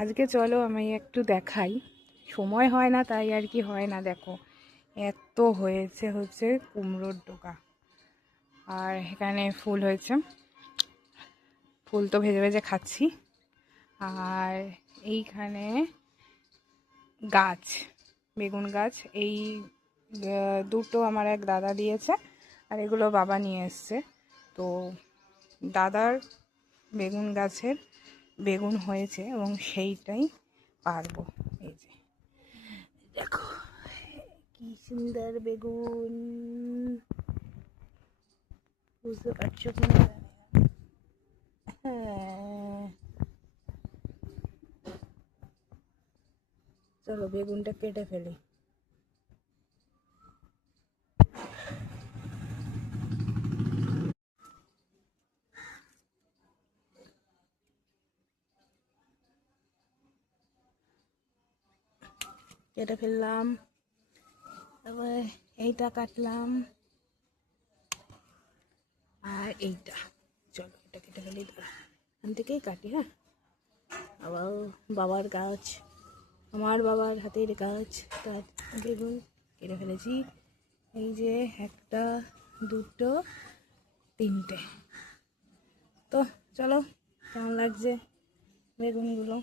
আজকে চলো আমি একটু দেখাই, সময় হয় না তাই আর কি হয় না। দেখো এত হচ্ছে কুমড়োর ডোকা, আর এখানে ফুল হয়েছে, ফুল তো ভেজে ভেজে খাচ্ছি। আর এইখানে গাছ, বেগুন গাছ, এই দুটো আমার এক দাদা দিয়েছে, আর এগুলো বাবা নিয়ে এসছে। তো দাদার বেগুন গাছের বেগুন হয়েছে এবং সেইটাই পারবো। এই যে দেখো কি সুন্দর বেগুন, বুঝতে পারছো কি না? হ্যাঁ, চলো বেগুনটা কেটে ফেলি। কেটে ফেললাম, তারপরে এইটা কাটলাম, আর এইটা, চলো এটা কেটে ফেলি। এখান থেকেই কাটি। হ্যাঁ, আবার বাবার গাছ, আমার বাবার হাতের গাছ, তার বেগুন কেটে ফেলেছি। এই যে একটা, দুটো, তিনটে। তো চলো, কেমন লাগছে বেগুনগুলো?